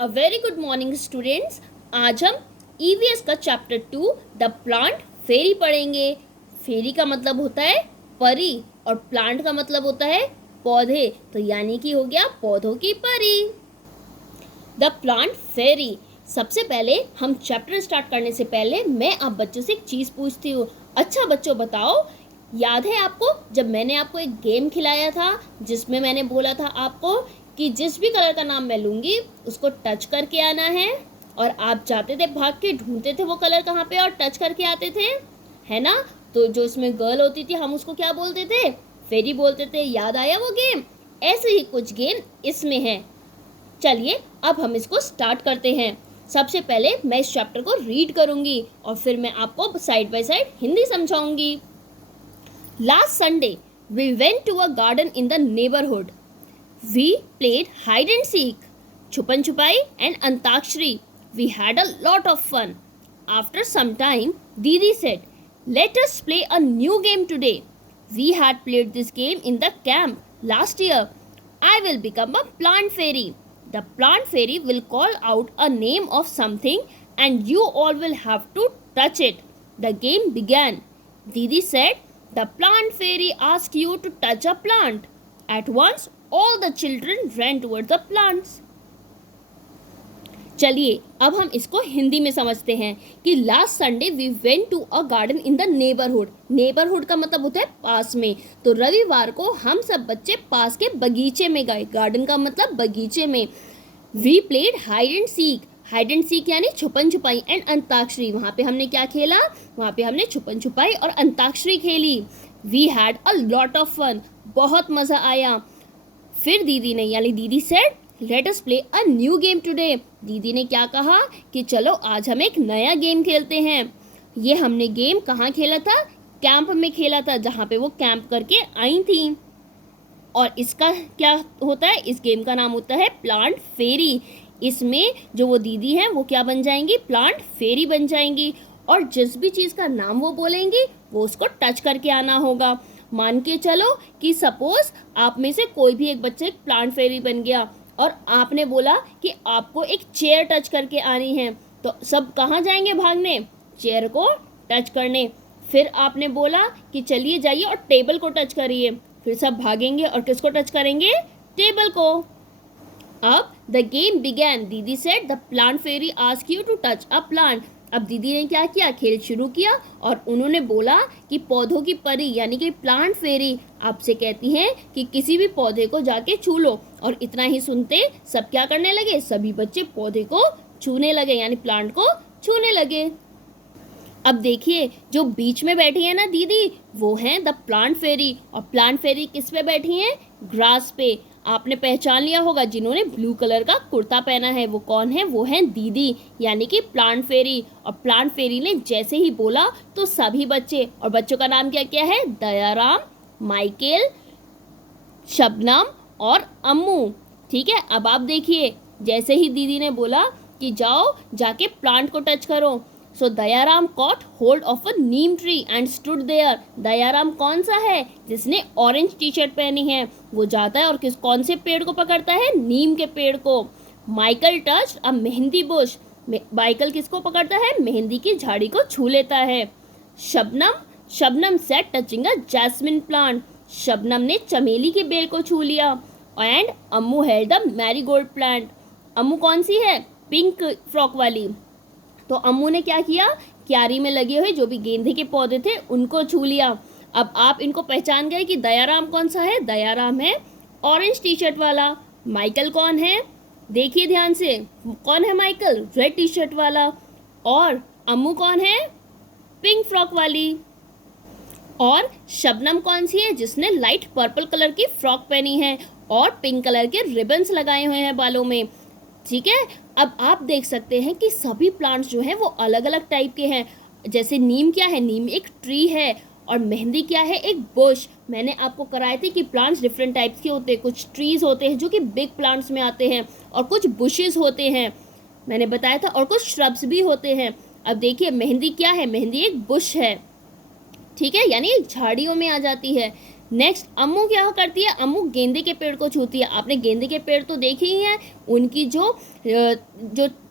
A very good morning students. आज हम EVS का चैप्टर 2 द प्लांट फेरी पढ़ेंगे। फेरी का मतलब होता है परी और प्लांट का मतलब होता है पौधे, तो यानी कि हो गया पौधों की परी। द प्लांट फेरी। सबसे पहले हम चैप्टर स्टार्ट करने से पहले मैं आप बच्चों से एक चीज़ पूछती हूँ। अच्छा बच्चों बताओ, याद है आपको जब मैंने आपको एक गेम खिलाया था जिसमें मैंने बोला था आपको कि जिस भी कलर का नाम मैं लूँगी उसको टच करके आना है, और आप जाते थे भाग के ढूंढते थे वो कलर कहाँ पे और टच करके आते थे, है ना। तो जो इसमें गर्ल होती थी हम उसको क्या बोलते थे? फेरी बोलते थे। याद आया वो गेम? ऐसे ही कुछ गेम इसमें है। चलिए अब हम इसको स्टार्ट करते हैं। सबसे पहले मैं इस चैप्टर को रीड करूंगी और फिर मैं आपको साइड बाय साइड हिंदी समझाऊंगी। Last Sunday we went to a garden in the neighbourhood. We played hide and seek, छुपन छुपाई and antakshari. We had a lot of fun. After some time, Didi said, "Let us play a new game today. We had played this game in the camp last year. I will become a plant fairy. The plant fairy will call out a name of something and you all will have to touch it." The game began. Didi said, "The plant fairy asks you to touch a plant." At once, all the children ran towards the plants. चलिए अब हम इसको हिंदी में समझते हैं कि last Sunday we went to a garden in the neighbourhood. Neighbourhood का मतलब होता है पास में। तो रविवार को हम सब बच्चे पास के बगीचे में गए। गार्डन का मतलब बगीचे में। We played hide and seek. Hide and seek यानी छुपन छुपाई एंड अंताक्षरी। वहाँ पे हमने क्या खेला? वहाँ पे हमने छुपन छुपाई और अंताक्षरी खेली। We had a lot of fun. बहुत मज़ा आया। फिर दीदी ने यानी didi said, let us play a new game today. दीदी ने क्या कहा कि चलो आज हम एक नया गेम खेलते हैं। ये हमने गेम कहाँ खेला था? कैंप में खेला था, जहाँ पे वो कैंप करके आई थी। और इसका क्या होता है? इस गेम का नाम होता है प्लांट फेरी। इसमें जो वो दीदी हैं वो क्या बन जाएंगी? प्लांट फेरी बन जाएंगी। और जिस भी चीज़ का नाम वो बोलेंगी वो उसको टच करके आना होगा। मान के चलो कि सपोज आप में से कोई भी एक बच्चा एक प्लांट फेरी बन गया और आपने बोला कि आपको एक चेयर टच करके आनी है, तो सब कहाँ जाएंगे भागने? चेयर को टच करने। फिर आपने बोला कि चलिए जाइए और टेबल को टच करिए, फिर सब भागेंगे और किसको टच करेंगे? टेबल को। अब the game began. Didi said the plant fairy ask you to touch a plant. अब दीदी ने क्या किया? खेल शुरू किया और उन्होंने बोला कि पौधों की परी यानी कि प्लांट फेरी आपसे कहती हैं कि किसी भी पौधे को जाके छू लो। और इतना ही सुनते सब क्या करने लगे? सभी बच्चे पौधे को छूने लगे यानी प्लांट को छूने लगे। अब देखिए जो बीच में बैठी है ना दीदी, वो हैं द प्लांट फेरी। और प्लांट फेरी किस पे बैठी हैं? ग्रास पे। आपने पहचान लिया होगा जिन्होंने ब्लू कलर का कुर्ता पहना है वो कौन है? वो हैं दीदी यानी कि प्लांट फेरी। और प्लांट फेरी ने जैसे ही बोला तो सभी बच्चे, और बच्चों का नाम क्या क्या है? दयाराम, माइकल, शबनम और अम्मू। ठीक है। अब आप देखिए जैसे ही दीदी ने बोला कि जाओ जाके प्लांट को टच करो, so Dayaram caught hold of a neem tree and stood there. Dayaram कौन सा है? जिसने ऑरेंज टी शर्ट पहनी है। वो जाता है और कौन से पेड़ को पकड़ता है? नीम के पेड़ को। माइकल टच अ मेहंदी बुश। माइकल किसको पकड़ता है? मेहंदी की झाड़ी को छू लेता है। Shabnam sat touching a jasmine plant. Shabnam ने चमेली के बेल को छू लिया। And Ammu held the marigold plant. Ammu कौन सी है? पिंक फ्रॉक वाली। तो अम्मू ने क्या किया? क्यारी में लगे हुए जो भी गेंदे के पौधे थे उनको छू लिया। अब आप इनको पहचान गए कि दयाराम कौन सा है? दयाराम है ऑरेंज टी शर्ट वाला। माइकल कौन है? देखिए ध्यान से, कौन है माइकल? रेड टी शर्ट वाला। और अम्मू कौन है? पिंक फ्रॉक वाली। और शबनम कौन सी है? जिसने लाइट पर्पल कलर की फ्रॉक पहनी है और पिंक कलर के रिबन्स लगाए हुए हैं बालों में। ठीक है। अब आप देख सकते हैं कि सभी प्लांट्स जो हैं वो अलग अलग टाइप के हैं। जैसे नीम क्या है? नीम एक ट्री है। और मेहंदी क्या है? एक बुश। मैंने आपको कराए थे कि प्लांट्स डिफरेंट टाइप्स के होते हैं। कुछ ट्रीज होते हैं जो कि बिग प्लांट्स में आते हैं और कुछ बुशेस होते हैं, मैंने बताया था। और कुछ श्रब्स भी होते हैं। अब देखिए मेहंदी क्या है? मेहंदी एक बुश है। ठीक है, यानी झाड़ियों में आ जाती है। नेक्स्ट अम्मू क्या करती है, अम्मू गेंदे के पेड़ को छूती है। आपने गेंदे के पेड़ तो देखे ही हैं, उनकी जो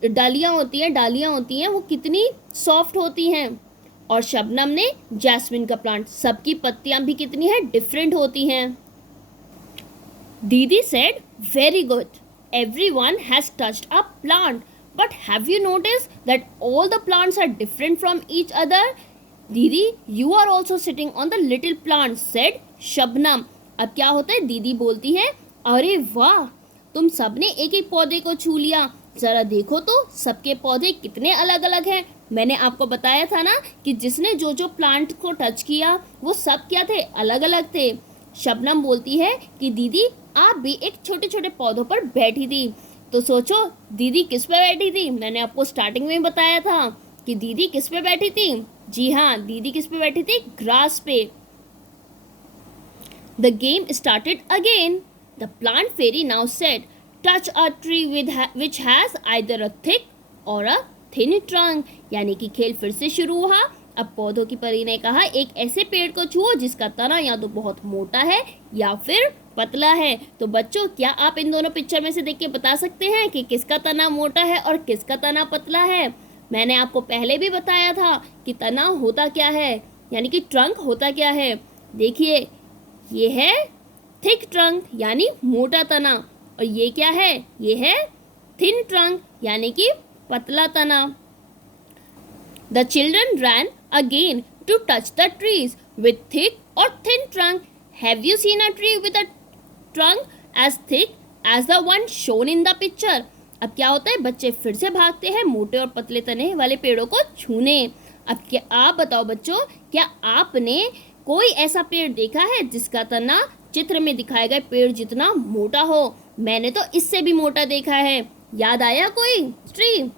डालियाँ होती हैं वो कितनी सॉफ्ट होती हैं। और शबनम ने जैस्मिन का प्लांट, सबकी पत्तियां भी कितनी है, डिफरेंट होती हैं। दीदी said, very good, everyone has touched a plant, but have you noticed that all the plants are different from each other? दीदी, you are also sitting on the little plant, said Shabnam. अब क्या होता है, दीदी बोलती है, अरे वाह, तुम सबने एक एक पौधे को छू लिया, जरा देखो तो सबके पौधे कितने अलग अलग हैं। मैंने आपको बताया था ना कि जिसने जो जो प्लांट को टच किया वो सब क्या थे, अलग अलग थे। शबनम बोलती है कि दीदी आप भी एक छोटे छोटे पौधों पर बैठी थी, तो सोचो दीदी किस पे बैठी थी। मैंने आपको स्टार्टिंग में बताया था कि दीदी किस पे बैठी थी। जी हाँ, दीदी किस पे बैठी थी, ग्रास पे। The game started again. The plant fairy now said, touch a tree which has either a thick or a thin trunk. यानी कि खेल फिर से शुरू हुआ। अब पौधों की परी ने कहा, एक ऐसे पेड़ को छुओ जिसका तना या तो बहुत मोटा है या फिर पतला है। तो बच्चों, क्या आप इन दोनों पिक्चर में से देख के बता सकते हैं कि किसका तना मोटा है और किसका तना पतला है? मैंने आपको पहले भी बताया था कि तना होता क्या है, यानी कि ट्रंक होता क्या है। देखिए, ये है थिक ट्रंक यानी मोटा तना, और ये क्या है, ये है थिन ट्रंक यानी कि पतला तना। The children ran again to touch the trees with thick or thin trunk. Have you seen a tree with a trunk as thick as the one shown in the picture? अब क्या होता है, बच्चे फिर से भागते हैं मोटे और पतले तने वाले पेड़ों को छूने। अब क्या आप बताओ बच्चों, क्या आपने कोई ऐसा पेड़ देखा है जिसका तना चित्र में दिखाए गए पेड़ जितना मोटा हो? मैंने तो इससे भी मोटा देखा है। याद आया कोई ट्री?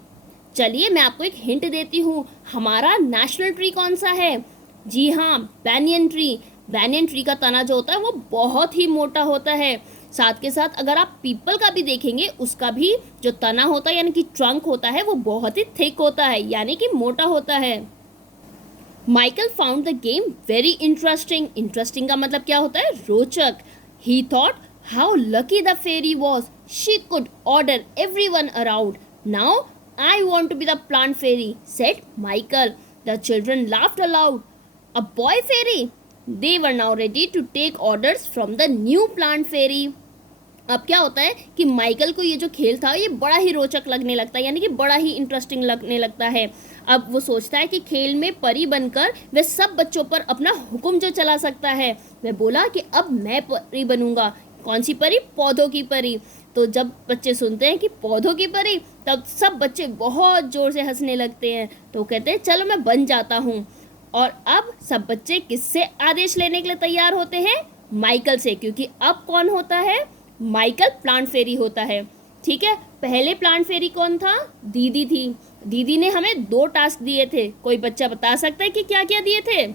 चलिए मैं आपको एक हिंट देती हूँ, हमारा नेशनल ट्री कौन सा है? जी हाँ, बैनियन ट्री। बैनियन ट्री का तना जो होता है वो बहुत ही मोटा होता है। साथ के साथ अगर आप पीपल का भी देखेंगे, उसका भी जो तना होता है यानी कि ट्रंक होता है वो बहुत ही थिक होता है, यानी कि मोटा होता है। Michael found the game very interesting. Interesting का मतलब क्या होता है, रोचक। He thought how lucky the fairy was, she could order everyone around. Now I want to be the plant fairy, said Michael. The children laughed aloud. A boy fairy? They were now ready to take orders from the new plant fairy. अब क्या होता है कि Michael को ये जो खेल था ये बड़ा ही रोचक लगने लगता है, यानी कि बड़ा ही इंटरेस्टिंग लगने लगता है। अब वो सोचता है कि खेल में परी बनकर वह सब बच्चों पर अपना हुक्म जो चला सकता है। वह बोला कि अब मैं परी बनूंगा। कौन सी परी? पौधों की परी। तो जब बच्चे सुनते हैं कि पौधों की परी, तब सब बच्चे बहुत ज़ोर से हंसने लगते हैं। तो कहते हैं चलो मैं बन जाता हूँ। और अब सब बच्चे किससे आदेश लेने के लिए तैयार होते हैं? माइकल से, क्योंकि अब कौन होता है? माइकल प्लांट फेरी होता है। ठीक है, पहले प्लांट फेरी कौन था? दीदी थी। दीदी ने हमें 2 टास्क दिए थे। कोई बच्चा बता सकता है कि क्या क्या दिए थे?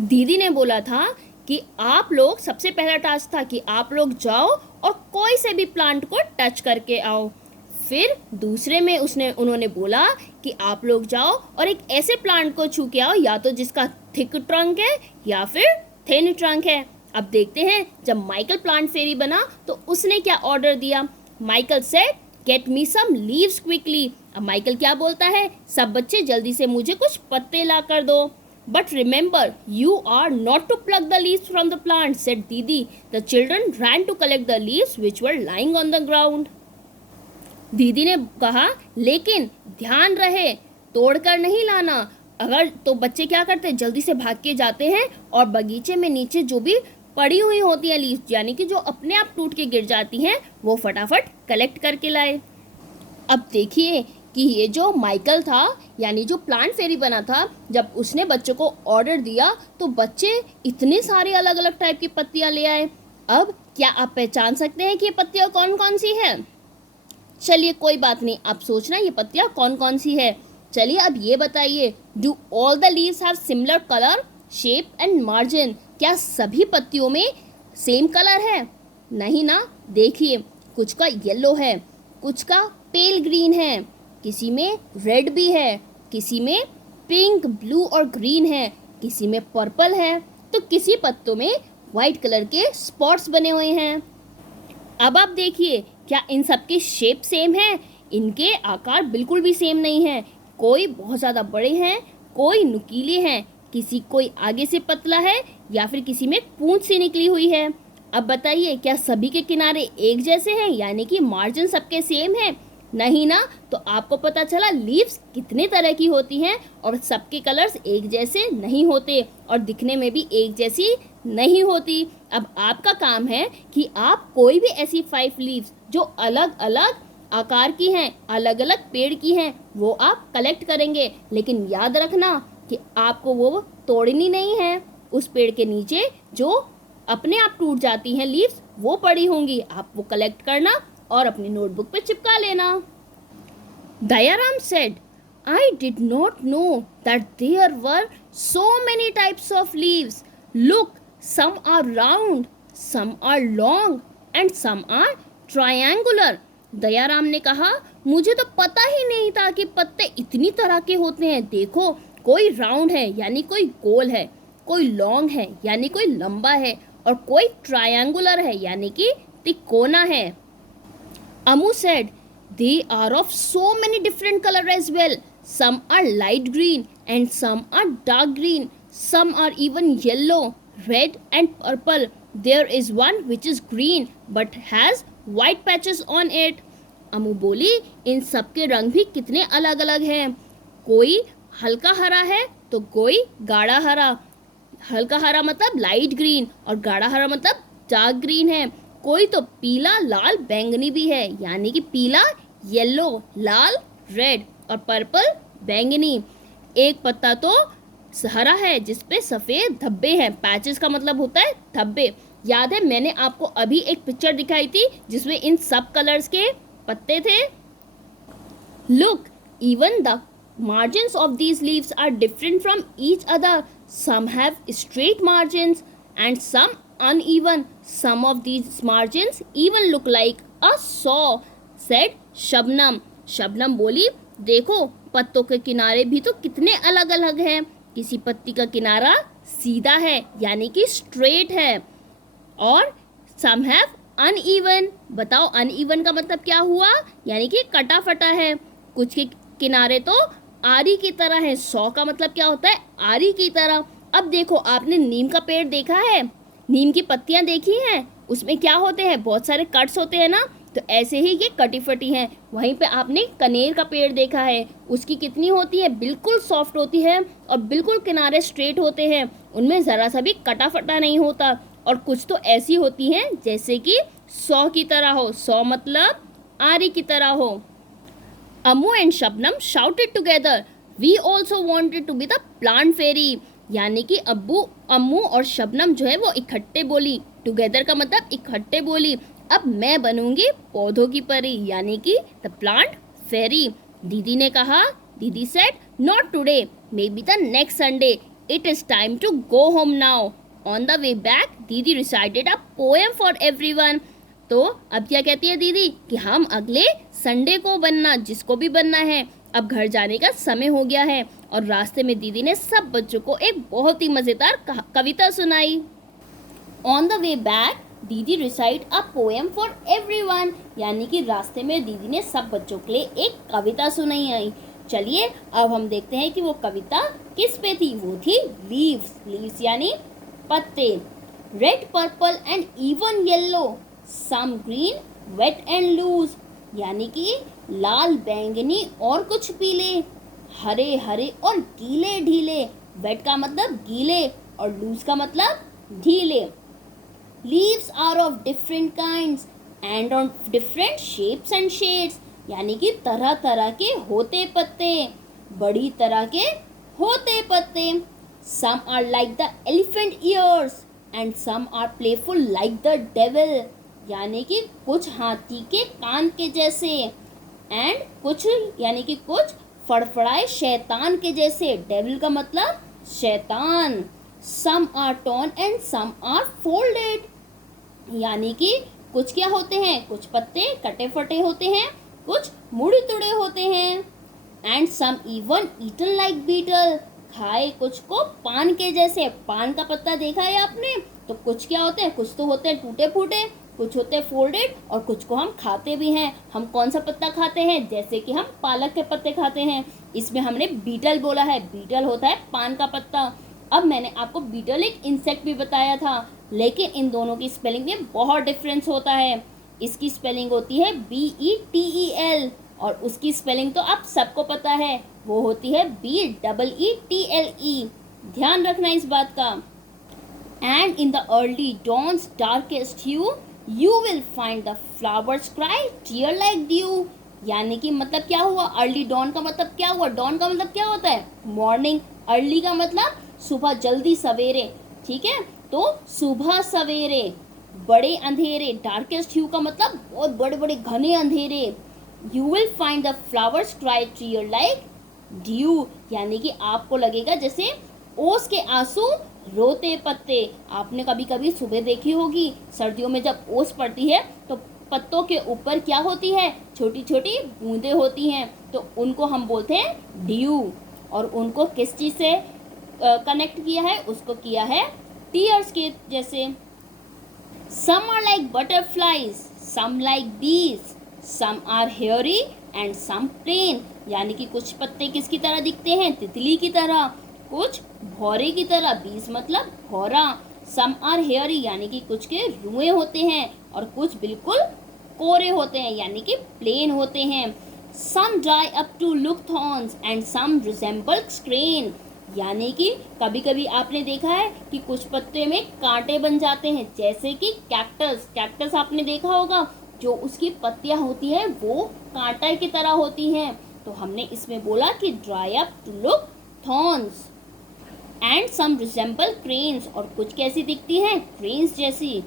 दीदी ने बोला था कि आप लोग, सबसे पहला टास्क था कि आप लोग जाओ और कोई से भी प्लांट को टच करके आओ। फिर दूसरे में उन्होंने बोला कि आप लोग जाओ और एक ऐसे प्लांट को छू के आओ, या तो जिसका थिक ट्रंक है या फिर थिन ट्रंक है। अब देखते हैं जब माइकल प्लांट फेरी बना तो उसने क्या ऑर्डर दिया। Michael said, get me some leaves quickly. अब माइकल क्या बोलता है? सब बच्चे जल्दी से मुझे कुछ पत्ते ला कर दो। But remember, you are not to pluck the leaves from the plant, said Didi. The children ran to collect the leaves which were lying on the ground. दीदी ने कहा, लेकिन ध्यान रहे तोड़कर नहीं लाना। अगर तो बच्चे क्या करते हैं, जल्दी से भाग के जाते हैं और बगीचे में नीचे जो भी पड़ी हुई होती है लीव्स, यानी कि जो अपने आप टूट के गिर जाती हैं, वो फटाफट कलेक्ट करके लाए। अब देखिए कि ये जो माइकल था, यानी जो प्लांट फेरी बना था, जब उसने बच्चों को ऑर्डर दिया तो बच्चे इतने सारे अलग अलग टाइप की पत्तियां ले आए। अब क्या आप पहचान सकते हैं कि ये पत्तियां कौन कौन सी है? चलिए कोई बात नहीं, आप सोचना ये पत्तियां कौन कौन सी है। चलिए अब ये बताइए, do all the leaves have similar colour, shape and margin? क्या सभी पत्तियों में सेम कलर है? नहीं ना। देखिए, कुछ का येलो है, कुछ का पेल ग्रीन है, किसी में रेड भी है, किसी में पिंक, ब्लू और ग्रीन है, किसी में पर्पल है, तो किसी पत्तों में वाइट कलर के स्पॉट्स बने हुए हैं। अब आप देखिए, क्या इन सब की शेप सेम है? इनके आकार बिल्कुल भी सेम नहीं है। कोई बहुत ज़्यादा बड़े हैं, कोई नुकीले हैं, कोई आगे से पतला है या फिर किसी में पूंछ सी निकली हुई है। अब बताइए, क्या सभी के किनारे एक जैसे हैं, यानी कि मार्जिन सबके सेम है? नहीं ना। तो आपको पता चला लीव्स कितने तरह की होती हैं और सबके कलर्स एक जैसे नहीं होते और दिखने में भी एक जैसी नहीं होती। अब आपका काम है कि आप कोई भी ऐसी 5 लीव्स जो अलग अलग आकार की हैं, अलग अलग पेड़ की हैं, वो आप कलेक्ट करेंगे। लेकिन याद रखना कि आपको वो तोड़नी नहीं है। उस पेड़ के नीचे जो अपने आप टूट जाती हैं लीव्स, वो पड़ी होंगी, आप वो कलेक्ट करना और अपनी नोटबुक पे चिपका लेना। Dayaram said, I did not know that there were so many types of leaves. Look, some are round, some are long and some are triangular. Dayaram ने कहा, मुझे तो पता ही नहीं था कि पत्ते इतनी तरह के होते हैं। देखो, कोई राउंड है यानी कोई गोल है, कोई लॉन्ग है यानी कोई लंबा है और कोई ट्रायंगुलर है यानी कि तिकोना है। Amu said, they are of so many different colors as well. Some are light green and some are dark green. Some are even yellow, red and purple. There is one which is green but has white patches on it. Amu बोली, इन सब के रंग भी कितने अलग अलग हैं। कोई हल्का हरा है तो कोई गाढ़ा हरा। हल्का हरा मतलब लाइट ग्रीन और गाढ़ा हरा मतलब डार्क ग्रीन है। कोई तो पीला लाल बैंगनी भी है, यानी कि पीला येलो, लाल रेड और पर्पल बैंगनी। एक पत्ता तो हरा है जिसपे सफ़ेद धब्बे हैं। पैचेस का मतलब होता है धब्बे। याद है, मैंने आपको अभी एक पिक्चर दिखाई थी जिसमें इन सब कलर्स के पत्ते थे। Look, even the margins of these leaves are different from each other. Some have straight margins and some uneven. Some of these margins even look like a saw, said Shabnam. Shabnam बोली, देखो, पत्तों के किनारे भी तो कितने अलग अलग हैं। किसी पत्ती का किनारा सीधा है यानी कि स्ट्रेट है और some have uneven। बताओ, uneven का मतलब क्या हुआ? यानी कि कटा फटा है। कुछ के किनारे तो आरी की तरह है। सौ का मतलब क्या होता है? आरी की तरह। अब देखो, आपने नीम का पेड़ देखा है, नीम की पत्तियां देखी हैं, उसमें क्या होते हैं? बहुत सारे कट्स होते हैं ना। तो ऐसे ही ये कटी फटी हैं। वहीं पे आपने कनेर का पेड़ देखा है, उसकी कितनी होती है? बिल्कुल सॉफ्ट होती है और बिल्कुल किनारे स्ट्रेट होते हैं, उनमें ज़रा सा भी कटा फटा नहीं होता। और कुछ तो ऐसी होती हैं जैसे कि सौ की तरह हो। सौ मतलब आरी की तरह हो। Amu and Shabnam shouted together, "We also wanted to be the plant fairy." यानी कि अम्मू और शबनम जो है वो इकट्ठे बोली। टुगेदर का मतलब इकट्ठे बोली, अब मैं बनूंगी पौधों की परी, यानी कि द प्लांट फेरी। दीदी ने कहा, Didi said, not today, maybe the next Sunday, it is time to go home now. On the way back Didi recited a poem for everyone. तो अब क्या कहती है दीदी कि हम अगले संडे को बनना, जिसको भी बनना है, अब घर जाने का समय हो गया है। और रास्ते में दीदी ने सब बच्चों को एक बहुत ही मज़ेदार कविता सुनाई। ऑन द वे बैक दीदी recite a poem for everyone, यानी कि रास्ते में दीदी ने सब बच्चों के लिए एक कविता सुनाई। चलिए अब हम देखते हैं कि वो कविता किस पे थी। वो थी लीव्स। लीव्स यानी पत्ते। Red, purple and even yellow, some green, wet and loose, यानी कि लाल, बैंगनी और कुछ पीले, हरे हरे और गीले ढीले। वेट का मतलब गीले और लूज का मतलब ढीले। Leaves are of different kinds and of different shapes and shades, यानी कि तरह तरह के होते पत्ते, बड़ी तरह के होते पत्ते। Some are like the elephant ears and some are playful like the devil, यानी कि कुछ हाथी के कान के जैसे, एंड कुछ यानी कि कुछ फड़फड़ाए शैतान के जैसे। डेविल का मतलब शैतान। Some are torn and some are folded, यानी कि कुछ क्या होते हैं? कुछ पत्ते कटे फटे होते हैं, कुछ मुड़े तुड़े होते हैं। And some even eaten like beetle, खाए कुछ को पान के जैसे। पान का पत्ता देखा है आपने? तो कुछ क्या होते हैं, कुछ तो होते हैं टूटे फूटे, कुछ होते हैं फोल्डेड, और कुछ को हम खाते भी हैं। हम कौन सा पत्ता खाते हैं, जैसे कि हम पालक के पत्ते खाते हैं। इसमें हमने बीटल बोला है, बीटल होता है पान का पत्ता। अब मैंने आपको बीटल एक इंसेक्ट भी बताया था, लेकिन इन दोनों की स्पेलिंग में बहुत डिफरेंस होता है। इसकी स्पेलिंग होती है BETEL, और उसकी स्पेलिंग तो आप सबको पता है, वो होती है BEETLE। ध्यान रखना इस बात का। And in the early dawn's darkest hue, you will find the flowers cry tear like dew। यानी कि मतलब क्या हुआ, अर्ली डॉन का मतलब क्या हुआ, डॉन का मतलब क्या होता है, मॉर्निंग। अर्ली का मतलब सुबह, जल्दी सवेरे, ठीक है। तो सुबह सवेरे बड़े अंधेरे, डार्केस्ट ह्यू का मतलब बहुत बड़े बड़े घने अंधेरे। You will find the flowers cry tear like dew, यानी कि आपको लगेगा जैसे ओस के आंसू रोते पत्ते। आपने कभी कभी सुबह देखी होगी, सर्दियों में जब ओस पड़ती है तो पत्तों के ऊपर क्या होती है, छोटी छोटी बूंदें होती हैं, तो उनको हम बोलते हैं ड्यू। और उनको किस चीज़ से कनेक्ट किया है, उसको किया है टीयर्स के जैसे। Some are like butterflies, some like bees, some are hairy and some plain. यानी कि कुछ पत्ते किसकी तरह दिखते हैं, तितली की तरह, कुछ भौरे की तरह, बीज मतलब भौरा। सम आर हेयरी यानी कि कुछ के रुए होते हैं, और कुछ बिल्कुल कोरे होते हैं यानी कि प्लेन होते हैं। Some dry up to look thorns and some resemble screen. यानी कि कभी कभी आपने देखा है कि कुछ पत्ते में कांटे बन जाते हैं, जैसे कि कैक्टस। कैक्टस आपने देखा होगा, जो उसकी पत्तियां होती हैं वो कांटे की तरह होती हैं। तो हमने इसमें बोला कि dry up to look thorns and some resemble cranes, और कुछ कैसी दिखती हैं, क्रेन्स जैसी।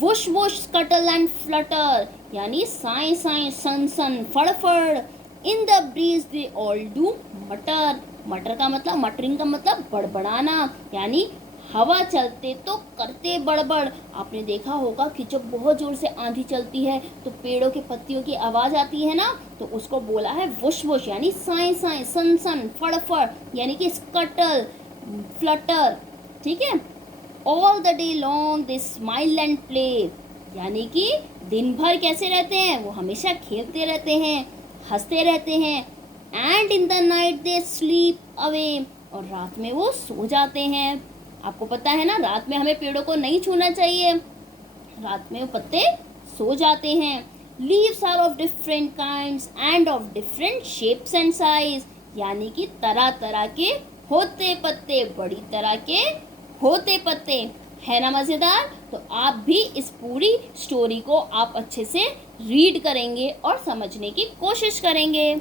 Whoosh whoosh scuttle and flutter, यानी साए साए सन सन फड़फड़। In the breeze they all do matter. मटर का मतलब, मटरिंग का मतलब बड़बड़ाना, यानी हवा चलते तो करते बड़बड़। आपने देखा होगा कि जब बहुत जोर से आंधी चलती है तो पेड़ों के पत्तियों की आवाज आती है ना, तो उसको बोला है वुश वुश, यानी साए साए सन सन फड़फड़, यानी कि स्कटल फ्लटर, ठीक है। All the day long they smile and play, यानी कि दिन भर कैसे रहते हैं, वो हमेशा खेलते रहते हैं, हंसते रहते हैं। And in the night they sleep away, और रात में वो सो जाते हैं। आपको पता है ना, रात में हमें पेड़ों को नहीं छूना चाहिए, रात में वो पत्ते सो जाते हैं। Leaves are of different kinds and of different shapes and size, यानी कि तरह तरह के होते पत्ते, बड़ी तरह के होते पत्ते, है ना मज़ेदार। तो आप भी इस पूरी स्टोरी को आप अच्छे से रीड करेंगे और समझने की कोशिश करेंगे।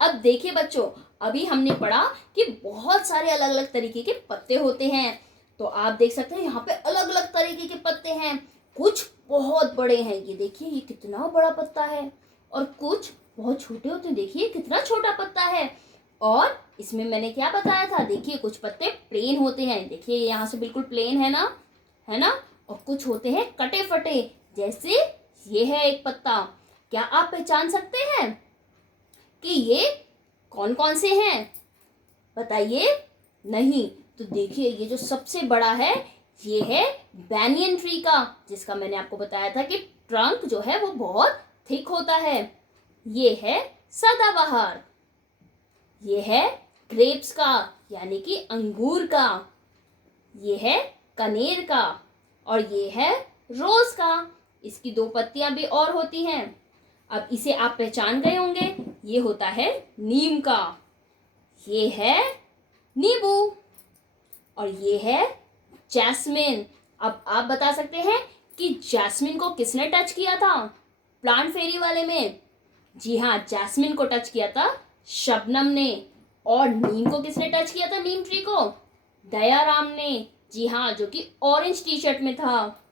अब देखिए बच्चों, अभी हमने पढ़ा कि बहुत सारे अलग अलग तरीके के पत्ते होते हैं। तो आप देख सकते हैं यहाँ पे अलग अलग तरीके के पत्ते हैं। कुछ बहुत बड़े हैं, ये देखिए ये कितना बड़ा पत्ता है, और कुछ बहुत छोटे होते हैं, देखिए कितना छोटा पत्ता है। और इसमें मैंने क्या बताया था, देखिए कुछ पत्ते प्लेन होते हैं, देखिए यहाँ से बिल्कुल प्लेन है ना, है ना। और कुछ होते हैं कटे फटे, जैसे ये है एक पत्ता। क्या आप पहचान सकते हैं कि ये कौन कौन से हैं, बताइए। नहीं, तो देखिए ये जो सबसे बड़ा है ये है बैनियन ट्री का, जिसका मैंने आपको बताया था कि ट्रंक जो है वो बहुत थिक होता है। ये है सदाबहार, ये है ग्रेप्स का यानी कि अंगूर का, ये है कनेर का, और ये है रोज का। इसकी दो पत्तियां भी और होती हैं। अब इसे आप पहचान गए होंगे, ये होता है नीम का, ये है नींबू, और ये है जैस्मिन। अब आप बता सकते हैं कि जैस्मिन को किसने टच किया था प्लांट फेरी वाले में। जी हाँ, जैस्मिन को टच किया था शबनम ने। और नीम को किसने टच किया था, नीम ट्री को, दयाराम ने। जी हाँ, जो कि ऑरेंज टी शर्ट में था।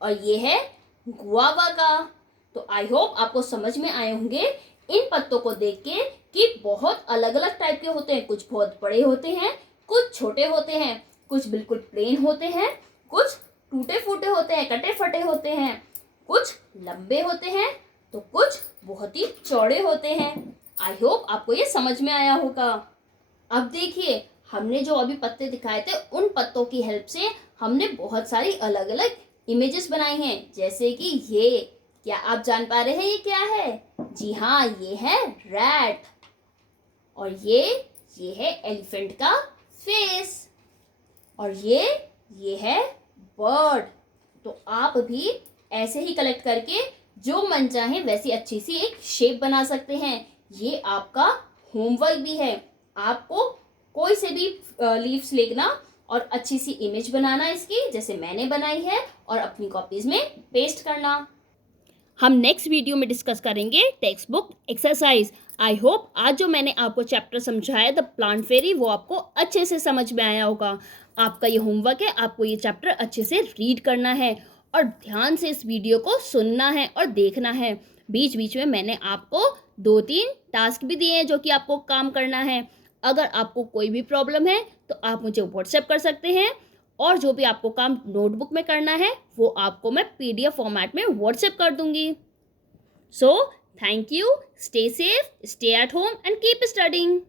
और ये है गुआवा का। तो आई होप आपको समझ में आए होंगे इन पत्तों को देख के कि बहुत अलग अलग टाइप के होते हैं। कुछ बहुत बड़े होते हैं, कुछ छोटे होते हैं, कुछ बिल्कुल प्लेन होते हैं, कुछ टूटे फूटे होते हैं, कटे फटे होते हैं, कुछ लंबे होते हैं, तो कुछ बहुत ही चौड़े होते हैं। आई होप आपको ये समझ में आया होगा। अब देखिए, हमने जो अभी पत्ते दिखाए थे उन पत्तों की हेल्प से हमने बहुत सारी अलग अलग इमेजेस बनाई हैं, जैसे कि ये, क्या आप जान पा रहे हैं ये क्या है? जी हाँ, ये है रैट। और ये है एलिफेंट का फेस। और ये है बर्ड। तो आप भी ऐसे ही कलेक्ट करके जो मन चाहे वैसी अच्छी सी एक शेप बना सकते हैं। ये आपका होमवर्क भी है। आपको कोई से भी लीव्स लेना और अच्छी सी इमेज बनाना इसकी, जैसे मैंने बनाई है, और अपनी कॉपीज में पेस्ट करना। हम नेक्स्ट वीडियो में डिस्कस करेंगे text book exercise. I hope आज जो मैंने आपको चैप्टर समझाया द प्लांट फेरी वो आपको अच्छे से समझ में आया होगा। आपका ये होमवर्क है, आपको ये चैप्टर अच्छे से रीड करना है और ध्यान से इस वीडियो को सुनना है और देखना है। बीच बीच में मैंने आपको 2-3 टास्क भी दिए हैं जो कि आपको काम करना है। अगर आपको कोई भी प्रॉब्लम है तो आप मुझे व्हाट्सएप कर सकते हैं, और जो भी आपको काम नोटबुक में करना है वो आपको मैं PDF फॉर्मेट में व्हाट्सएप कर दूंगी। So thank you, stay safe, stay at home and keep studying.